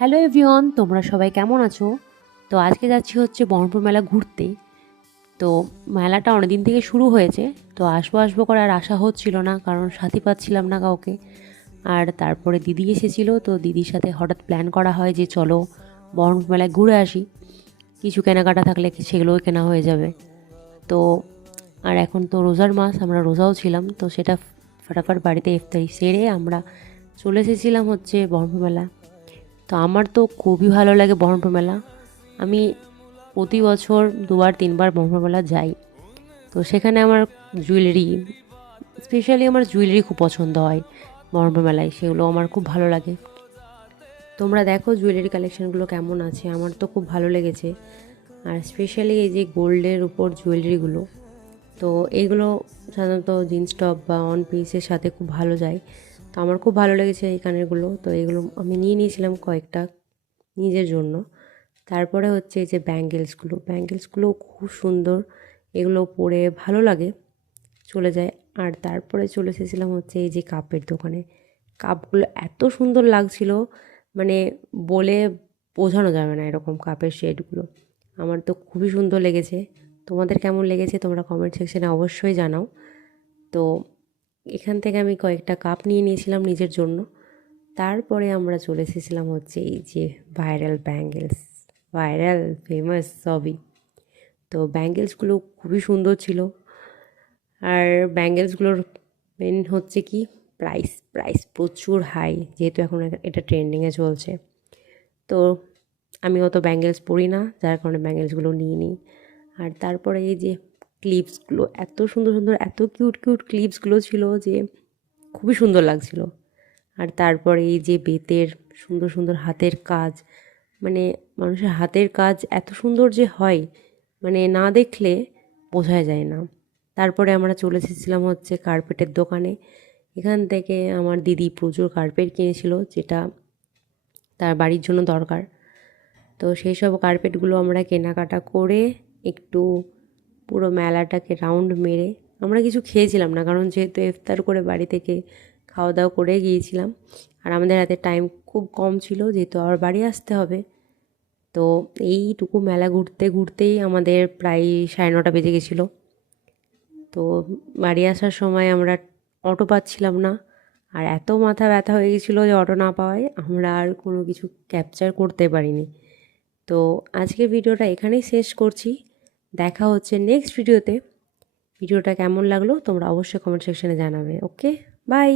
Hello everyone, তোমরা সবাই কেমন আছো? তো আজকে যাচ্ছি হচ্ছে বহরমপুর মেলা ঘুরতে। তো মেলাটা অনেকদিন থেকে শুরু হয়েছে, তো আসবো আসবো করে আর আশা হচ্ছিল না, কারণ সাথী পাচ্ছিলাম না কাউকে। আর তারপরে দিদি এসেছিলো, তো দিদির সাথে হঠাৎ প্ল্যান করা হয় যে চলো বহরমপুর মেলায় ঘুরে আসি, কিছু কেনাকাটা থাকলে সেগুলোও কেনা হয়ে যাবে। তো আর এখন তো রোজার মাস, আমরা রোজাও ছিলাম, তো সেটা ফটাফট বাড়িতে ইফতারি সেরে আমরা চলে এসেছিলাম হচ্ছে বহরমপুর মেলা। তো আমার তো খুবই ভালো লাগে বহরমপুর মেলা। আমি প্রতি বছর 2-3 বার বহরমপুর মেলা যাই। তো সেখানে আমার জুয়েলারি, স্পেশালি আমার জুয়েলারি খুব পছন্দ হয় বহরমপুর মেলায়, সেগুলো আমার খুব ভালো লাগে। তোমরা দেখো জুয়েলারি কালেকশানগুলো কেমন আছে, আমার তো খুব ভালো লেগেছে। আর স্পেশালি এই যে গোল্ডের উপর জুয়েলারিগুলো, তো এইগুলো সাধারণত জিন্স টপ বা অন পিসের সাথে খুব ভালো যায়। তো আমার খুব ভালো লেগেছে এই কানেরগুলো, তো এগুলো আমি নিয়ে নিয়েছিলাম কয়েকটা নিজের জন্য। তারপরে হচ্ছে এই যে ব্যাঙ্গেলসগুলো খুব সুন্দর, এগুলো পরে ভালো লাগে, চলে যায়। আর তারপরে চলে এসেছিলাম হচ্ছে এই যে কাপের দোকানে। কাপগুলো এত সুন্দর লাগছিল, মানে বলে বোঝানো যাবে না এরকম কাপের শেডগুলো। আমার তো খুবই সুন্দর লেগেছে। তোমাদের কেমন লেগেছে তোমরা কমেন্ট সেকশানে অবশ্যই জানাও। তো এখান থেকে আমি কয়েকটা কাপ নিয়ে নিয়েছিলাম নিজের জন্য। তারপরে আমরা চলে এসেছিলাম হচ্ছে এই যে ভাইরাল ফেমাস সবই। তো ব্যাঙ্গেলসগুলো খুবই সুন্দর ছিল। আর ব্যাঙ্গেলসগুলোর মেন হচ্ছে কি প্রাইস প্রাইস প্রচুর হাই, যেহেতু এখন এটা ট্রেন্ডিংয়ে চলছে। তো আমি অত ব্যাঙ্গেলস পরি না, যার কারণে ব্যাঙ্গেলসগুলো নিয়ে নিই। আর তারপরে এই যে ক্লিপসগুলো এত সুন্দর সুন্দর, এত কিউট কিউট ক্লিপসগুলো ছিল যে খুবই সুন্দর লাগছিল। আর তারপরে এই যে বেতের সুন্দর সুন্দর হাতের কাজ, মানে মানুষের হাতের কাজ এত সুন্দর যে হয়, মানে না দেখলে বোঝা যায় না। তারপরে আমরা চলে এসেছিলাম হচ্ছে কার্পেটের দোকানে। এখান থেকে আমার দিদি প্রচুর কার্পেট কিনেছিল, যেটা তার বাড়ির জন্য দরকার। তো সেই সব কার্পেটগুলো আমরা কেনাকাটা করে একটু পুরো মেলাটাকে রাউন্ড মেরে আমরা কিছু খেয়েছিলাম না, কারণ যেহেতু ইফতার করে বাড়ি থেকে খাওয়া দাওয়া করে গিয়েছিলাম। আর আমাদের হাতে টাইম খুব কম ছিল, যেহেতু আবার বাড়ি আসতে হবে। তো এইটুকু মেলা ঘুরতে ঘুরতেই আমাদের প্রায় 9:30 বেজে গেছিলো। তো বাড়ি আসার সময় আমরা অটো পাচ্ছিলাম না, আর এত মাথা ব্যথা হয়ে গেছিলো যে অটো না পাওয়ায় আমরা আর কোনো কিছু ক্যাপচার করতে পারিনি। তো আজকের ভিডিওটা এখানেই শেষ করছি, দেখা হচ্ছে নেক্সট ভিডিওতে। ভিডিওটা কেমন লাগলো তোমরা অবশ্যই কমেন্ট সেকশানে জানাবে। ওকে, বাই।